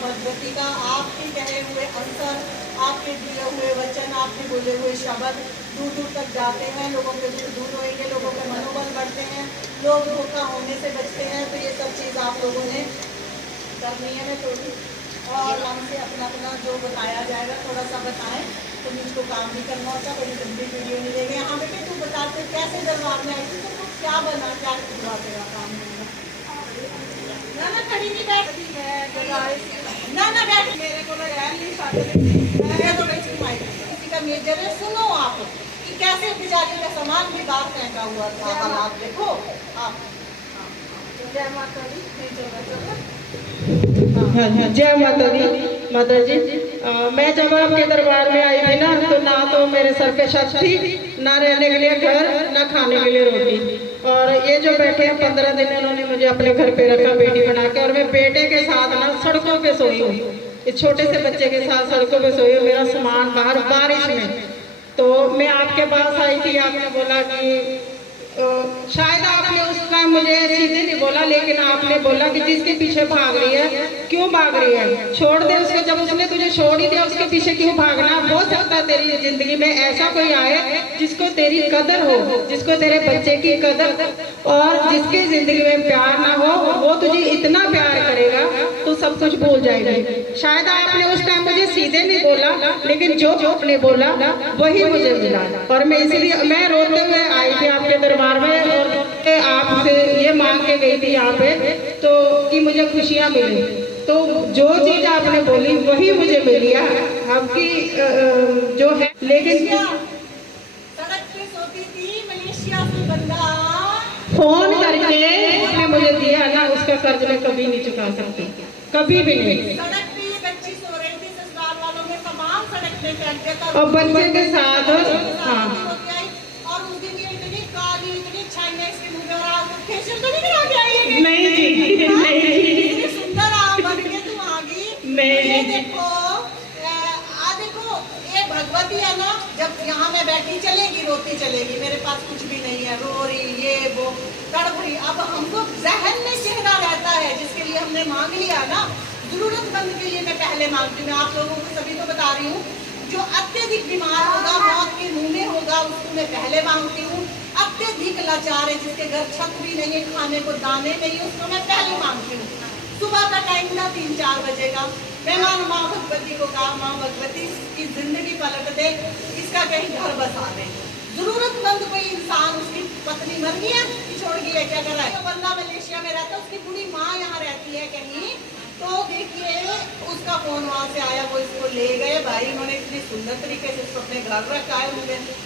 भगवती का आपके कहे हुए अंतर, आपके दिए हुए वचन, आपके बोले हुए शब्द दूर दूर तक जाते हैं, लोगों के दुख दूर होंगे, लोगों के मनोबल बढ़ते हैं, लोग धोखा होने से बचते हैं। तो ये सब चीज़ आप लोगों ने करनी है थोड़ी, और हमसे अपना अपना जो बताया जाएगा थोड़ा सा बताएं। तो मुझको काम भी करना होता, बड़ी लंबी वीडियो नहीं देंगे। हाँ बेटे तू बताते कैसे दरबार में आई थी, तो क्या बना, क्या हुआ तेरा काम? ना ना खड़ी नहीं बैठती है, ना ना बैठ, मेरे को किसी का मेजर है। सुनो आप कि कैसे बेचारी का सामान भी बाहर फेंका हुआ था, हालात देखो आप। जय माता दी। हाँ हाँ, जय माता दी। माता जी, मैं जब आपके दरबार में आई थी ना, तो ना तो मेरे सर पे छत थी, ना रहने के लिए घर, ना खाने के लिए रोटी। और ये जो बैठे हैं 15 दिन इन्होंने मुझे अपने घर पे रखा बेटी बना के, और मैं बेटे के साथ ना सड़कों पे सोई हूँ, इस छोटे से बच्चे के साथ सड़कों पे सोई हूँ, मेरा सामान बाहर बारिश में। तो मैं आपके पास आई थी, आपने बोला कि शायद आपने उस टाइम मुझे सीधे नहीं बोला, लेकिन आपने बोला कि जिसके पीछे भाग रही है क्यों भाग रही है, छोड़ दे उसको। जब उसने तुझे छोड़ ही दिया उसके पीछे क्यों भागना। हो सकता है तेरी जिंदगी में ऐसा कोई आए जिसको तेरी कदर हो, जिसको तेरे बच्चे की कदर, और जिसके जिंदगी में प्यार ना हो, वो तुझे इतना प्यार करेगा तो सब कुछ भूल जाएगी। शायद आपने उस टाइम मुझे सीधे नहीं बोला, लेकिन जो आपने बोला वही मुझे मिला। और मैं इसलिए मैं रोते हुए आई थी आपके दरबार में, और आपसे ये मांग के गई थी यहाँ पे तो कि मुझे खुशियाँ मिली। तो जो चीज आपने बोली वही मुझे मिली आपकी जो है। लेकिन सड़क पे सोती थी मलेशिया से बंदा, फोन करके उसने मुझे दिया ना, उसका कर्ज मैं कभी नहीं चुका सकती, कभी भी नहीं। सड़क पे ये बच्ची सो रही थी, ससुराल वालों ने सामान सड़क पे फेंक दिया था, और बच्चे के साथ हाँ। और उस दिन ये इतनी काली, इतनी छाई इसके मुंह में, और आप फेशियल तो नहीं करा के आई है? नहीं जी, नहीं जी, इतनी सुंदर आप बन के तुम आ गई। नहीं देखो देखो ये भगवती है ना, जब यहाँ में बैठी चलेगी, रोती चलेगी, मेरे पास कुछ भी नहीं है, रो रही ये वो तड़प रही। अब हमको जहन में चेहरा रहता है जिसके लिए हमने मांग लिया ना, जरूरतमंद के लिए मैं पहले मांगती हूँ। मैं आप लोगों को सभी को बता रही हूँ, जो अत्यधिक बीमार होगा, मौत के मुंह में होगा, उसको मैं पहले मांगती हूँ। अत्यधिक लाचार है, जिसके घर छत भी नहीं है, खाने को दाने नहीं है, उसको मैं पहले मांगती हूँ। सुबह का टाइम था 3-4 बजे का, मैं माँ भगवती को कहा, माँ भगवती की जिंदगी पलट दे, इसका कहीं घर बसा दे। जरूरतमंद कोई इंसान, उसकी पत्नी मर गई है, छोड़ गई है, क्या कर रहा है, तो बंदा मलेशिया में रहता है, उसकी बूढ़ी माँ यहाँ रहती है कहीं। तो देखिए उसका फोन वहाँ से आया, वो इसको ले गए भाई, उन्होंने इतनी सुंदर तरीके से इसको अपने घर रखा है।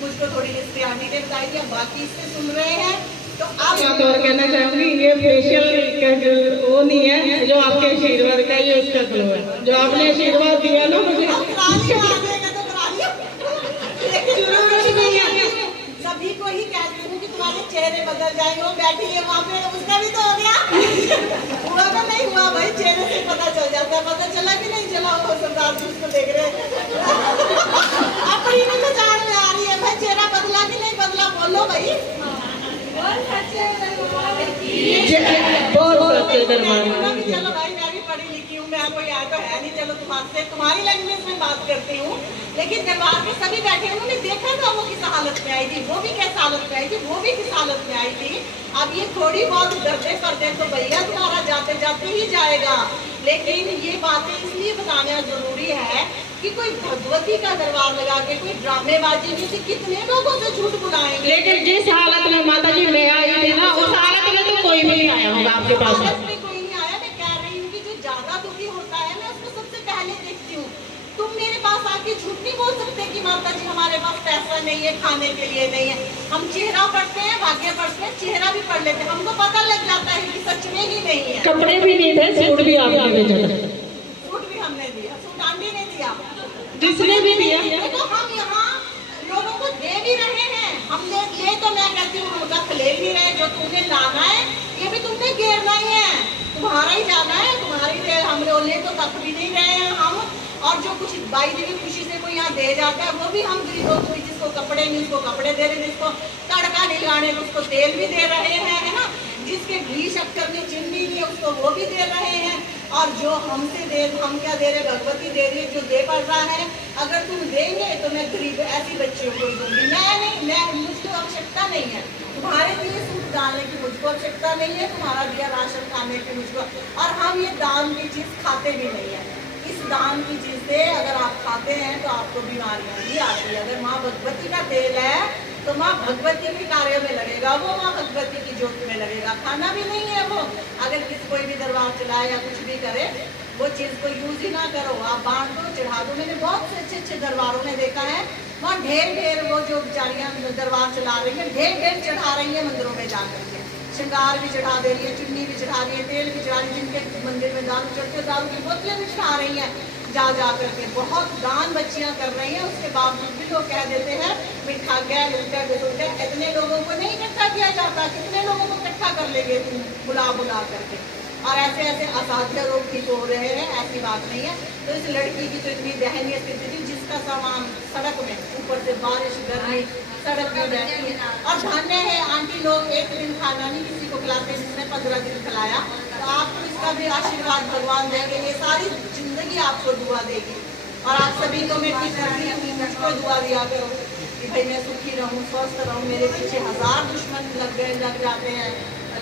मुझको थोड़ी हिस्ट्री ने बताई थी, अब बाकी इससे सुन रहे हैं। तो आप बात और कहना चाहूंगी, ये फेशियल का जो वो नहीं है, जो आपके आशीर्वाद का ये उसका ग्लो है, जो आपने आशीर्वाद दिया ना मुझे, सभी को ही कहती हूँ कि तुम्हारे चेहरे बदल जाएंगे। वो बैठी है वहाँ पे, उसका भी तो हो गया। हुआ तो नहीं हुआ भाई, चेहरे से पता चल जाता है। पता चला कि नहीं चला, वो सरदार जी उसको देख रहे अपनी भी तो जान में आ रही है भाई, चेहरा बदला कि नहीं बदला, बोलो भाई। बहुत सच्चे दरबार चलो भाई, मैं भी पढ़ी लिखी हूँ, मैं कोई आया तो है नहीं, चलो तुमसे तुम्हारी लैंग्वेज में बात करती हूँ। लेकिन दरबार में सभी बैठे, उन्होंने देखा था वो किस हालत में आई थी, वो भी किस हालत में आई थी, वो भी किस हालत में आई थी। अब ये थोड़ी बहुत डरते पड़ते तो भैया तुम्हारा जाते जाते ही जाएगा, लेकिन ये बातें इसलिए बताना जरूरी है कि कोई भगवती का दरबार लगा के कोई ड्रामेबाजी नहीं थी, कितने लोगों से झूठ बुलाएंगे। लेकिन जिस हालत में माता जी मैं आई थी ना, उस हालत में तो कोई भी नहीं आया होगा आपके पास। कोई नहीं आया। मैं कह रही हूँ कि जो ज्यादा दुखी होता है मैं उसको सबसे पहले देखती हूँ। तुम मेरे पास आके झूठ नहीं बोल सकते कि माता जी हमारे पास पैसा नहीं है, खाने के लिए नहीं है। हम चेहरा पढ़ते हैं, भाग्य पढ़ते हैं, चेहरा भी पढ़ लेते हैं, हमको पता लग जाता है कि सच में ही नहीं है। कपड़े भी नहीं थे, सूट भी आपने भेजा, सूट भी हमने दिया, सूट आंटी ने दिया, जिसने भी दिया। देखो हम यहाँ लोगों को दे भी रहे हैं, हमने ले तो मैं कहती हूँ हम कख ले भी रहे, जो तुमने लाना है ये भी तुमने घेरना ही है, तुम्हारा ही जाना है, तुम्हारी हम ले तो कख भी नहीं रहे हैं हम। और जो कुछ बाई देवी खुशी से कोई यहाँ दे जाता है वो भी हम गरीबों को, जिसको कपड़े नहीं उसको कपड़े दे रहे, जिसको तड़का नहीं लाने उसको तेल भी दे रहे हैं, है ना, जिसके घी शक्कर में चीनी नहीं है उसको वो भी दे रहे हैं, और और जो हमसे दे, हम क्या दे रहे, भगवती दे रही है, जो दे पड़ रहा है। अगर तुम देंगे तो मैं गरीब ऐसी बच्चियों को ही दूंगी, मैं मुझको आवश्यकता नहीं है तुम्हारे दिए सूट डालने की, मुझको आवश्यकता नहीं है तुम्हारा दिया राशन खाने की मुझको। और हम ये दान की चीज़ खाते भी नहीं है। इस दान की चीज़ से अगर आप खाते हैं तो आपको बीमारियां भी आती है। अगर माँ भगवती का तेल है तो माँ भगवती के कार्य में लगेगा, वो माँ भगवती की ज्योति में लगेगा, खाना भी नहीं है वो। अगर किसी कोई भी दरबार चलाए या कुछ भी करे, वो चीज़ को यूज ही ना करो, आप बांट दो, चढ़ा दो। मैंने बहुत से अच्छे अच्छे दरबारों में देखा है, वहाँ ढेर ढेर वो जो बेचारियाँ दरबार चला रही हैं, ढेर ढेर चढ़ा रही है मंदिरों में जाकर के, श्रृंगार भी चढ़ा दे रही है, चुन्नी भी चढ़ा रही है, तेल भी चढ़ा रही है, जिनके मंदिर में दारू चढ़ते दारू की बोतलें भी चढ़ा रही हैं जा करके। बहुत दान बच्चियां कर रही हैं, उसके बावजूद भी लोग कह देते हैं मिठा गया लुटा गया। इतने लोगों को नहीं इकट्ठा किया जाता, कितने लोगों को इकट्ठा कर लेंगे तुम बुला करके। और ऐसे ऐसे असाध्य रोग ठीक हो रहे हैं, ऐसी बात नहीं है। तो इस लड़की की तो इतनी दयनीय स्थिति थी, जिसका सामान सड़क में, ऊपर से बारिश गर्मी, सड़क में बैठी। और धन्य है आंटी लोग एक दिन खाना नहीं किसी को खिलाते, जिसने 15 दिन खिलाया। तो आपको इसका भी आशीर्वाद भगवान देंगे, ये सारी जिंदगी आपको दुआ देगी। और आप सभी को मैं ठीक करती हूँ, मुझको दुआ दिया करो कि भाई मैं सुखी रहूँ, स्वस्थ रहूँ। मेरे पीछे 1000 दुश्मन लग जाते हैं,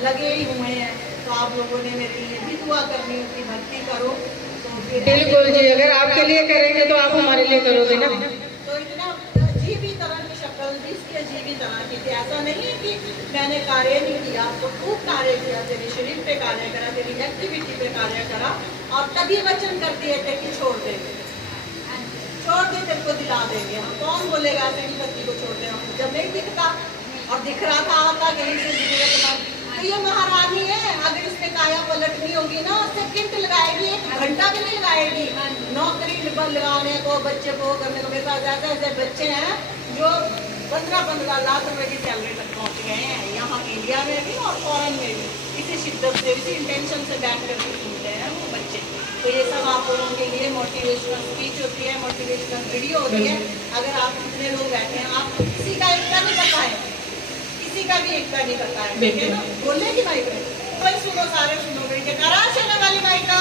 लगे ही हुए हैं। तो आप लोगों ने मेरे लिए भी दुआ करनी है कि भक्ति करो। तो फिर बिल्कुल जी, अगर आपके लिए करेंगे तो आप हमारे लिए करोगे ना। तो इतना अजीब ही तरह की शक्ल भी इसकी अजीब ही तरह की थी। ऐसा नहीं है कि मैंने कार्य नहीं किया, तो खूब कार्य किया, तेरे शरीर पे कार्य करा, तेरी एक्टिविटी पे कार्य करा। और तभी वचन कर दिए थे कि छोड़ दे तेरे को दिला देंगे हम। कौन बोलेगा तेरी पति को छोड़ दे, हम जब नहीं दिखता और दिख रहा था आता कहीं से जरूरत। तो ये महारानी है, अगर इसमें काया पलटनी होगी ना, सेकंड लगाएगी, 1 घंटा भी नहीं लगाएगी नौकरी लगाने को, बच्चे को करने को। मेरे पास ऐसे ऐसे बच्चे हैं जो 15-15 लाख रुपए की सैलरी तक पहुंच गए हैं, यहाँ इंडिया में भी और फॉरेन में भी। इसी शिद्दत से, इसी इंटेंशन से बैठ करके सुनते हैं वो बच्चे। तो ये सब आप लोगों के लिए मोटिवेशनल स्पीच होती है, मोटिवेशनल वीडियो होती है। अगर आप कितने लोग बैठे हैं, आप किसी का एकता नहीं कर पाए, किसी का भी एकता नहीं करता है, ठीक है ना। बोलने की माइक में कोई सुनो, सारे सुनो बेटे। करा चलने वाली माइक का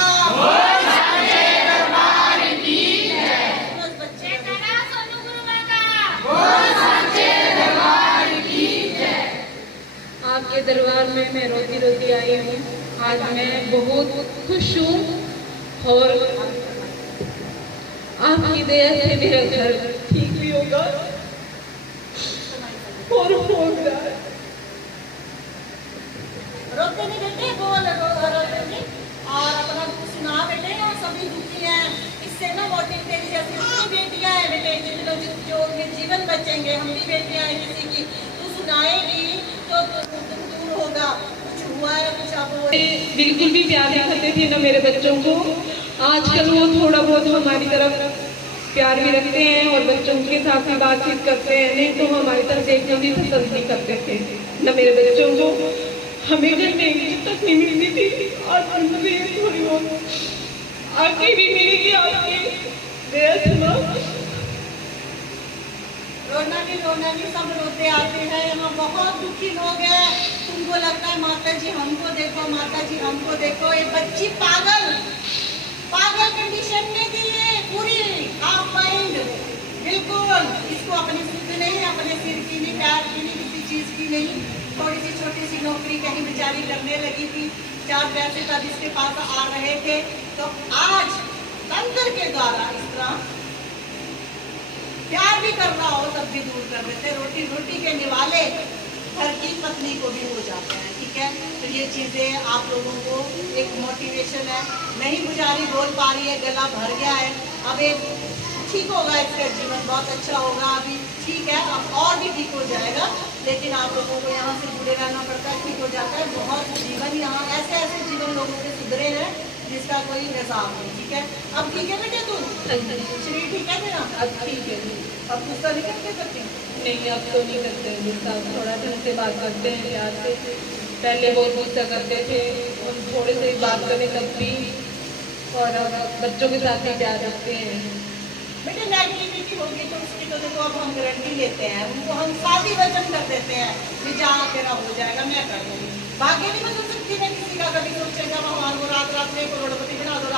आपके दरबार में मैं रोती रोती आई हूँ। आज मैं बहुत खुश हूँ और आपकी दया से मेरा घर ठीक भी होगा और हो रहा है। रोते नहीं बेटे, बोल रोते नहीं। और अपना दुख सुना बेटे, और सभी दुखी हैं। इससे ना मोटिव तेरी जैसी कितनी बेटियां हैं बेटे, जो उनके जीवन बचेंगे। हम भी बेटियां हैं किसी की, तू सुनाएगी तो दूर होगा। कुछ हुआ है, कुछ आप बिल्कुल भी प्यार नहीं करते थे ना मेरे बच्चों को। आजकल वो थोड़ा बहुत हमारी तरफ प्यार भी रखते हैं और बच्चों के साथ भी बातचीत करते हैं, नहीं तो हमारी तरफ देखना भी पसंद नहीं करते थे ना मेरे बच्चों को। हमें घर में इज्जत तक नहीं मिलती थी, आज मुझे थोड़ी बहुत आगे भी मिलेगी। आपके दया से रोना भी सब रोते आते हैं। यहाँ बहुत दुखी लोग हैं। तुमको लगता है माता जी हमको देखो, माता जी हमको देखो। ये बच्ची पागल कंडीशन में थी, ये पूरी हाफ माइंड, बिल्कुल इसको अपनी सुध नहीं, अपने सिर की नहीं, पैर की नहीं, किसी चीज की नहीं। थोड़ी सी छोटी सी नौकरी कहीं बेचारी करने लगी थी, 4 पैसे तब इसके पास आ रहे थे। तो आज तंत्र के द्वारा इस तरह प्यार भी कर रहा हो तब भी दूर कर देते। रोटी के निवाले घर की पत्नी को भी हो जाते हैं, ठीक है। तो ये चीज़ें आप लोगों को एक मोटिवेशन है। नहीं पुजारी बोल पा रही है, गला भर गया है, अब एक ठीक होगा, इसका जीवन बहुत अच्छा होगा। अभी ठीक है, अब और भी ठीक हो जाएगा, लेकिन आप लोगों को यहाँ से जुड़े रहना पड़ता है, ठीक हो जाता है। बहुत जीवन यहाँ ऐसे जीवन लोगों के सुधरे हैं जिसका कोई हिसाब नहीं, ठीक है। अब ठीक है बेटे, तू शरीर ठीक है मेरा? अब ठीक है। अब गुस्सा नहीं करते सकती? नहीं, अब तो नहीं करते हैं गुस्सा, थोड़ा ढंग से बात करते हैं प्यार से। पहले बहुत गुस्सा करते थे, हम थोड़े से बात करें तब भी, और अब बच्चों के साथ भी प्यार रखते हैं। बेटे नेगेटिविटी होगी तो उसकी तो देखो अब हम गारंटी लेते हैं, उनको हम शादी वचन कर देते हैं कि जहाँ तेरा हो जाएगा मैं कर दूँगी। भाग्य नहीं बदल सकती मैं किसी का। कभी सोचेगा भगवान को रात में करोड़पति बना दो,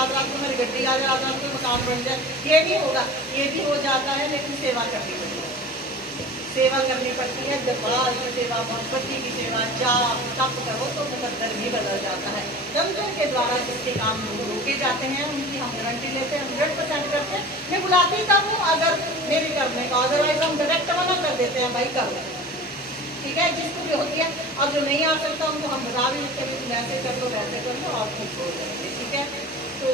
जल्दी आ जाता है, तो मकान बन जाए, ये नहीं होगा। ये भी हो जाता है, लेकिन सेवा करनी पड़ती है, सेवा करनी पड़ती है। दरबार की सेवा, भगवती की सेवा, जाप तप करो तो मुकद्दर भी बदल जाता है। तंत्र के द्वारा जिसके काम रोके जाते हैं उनकी हम गारंटी लेते हैं, 100% करते हैं। मैं बुलाती तब हूँ अगर मेरे करने का, अदरवाइज हम डायरेक्ट मना कर देते हैं, भाई करो, ठीक है। जिसको भी होती है, अब जो नहीं आ सकता उनको हम बता भी देते हैं, वैसे कर लो, वैसे कर लो, आप खुद हो जाएंगे, ठीक है। तो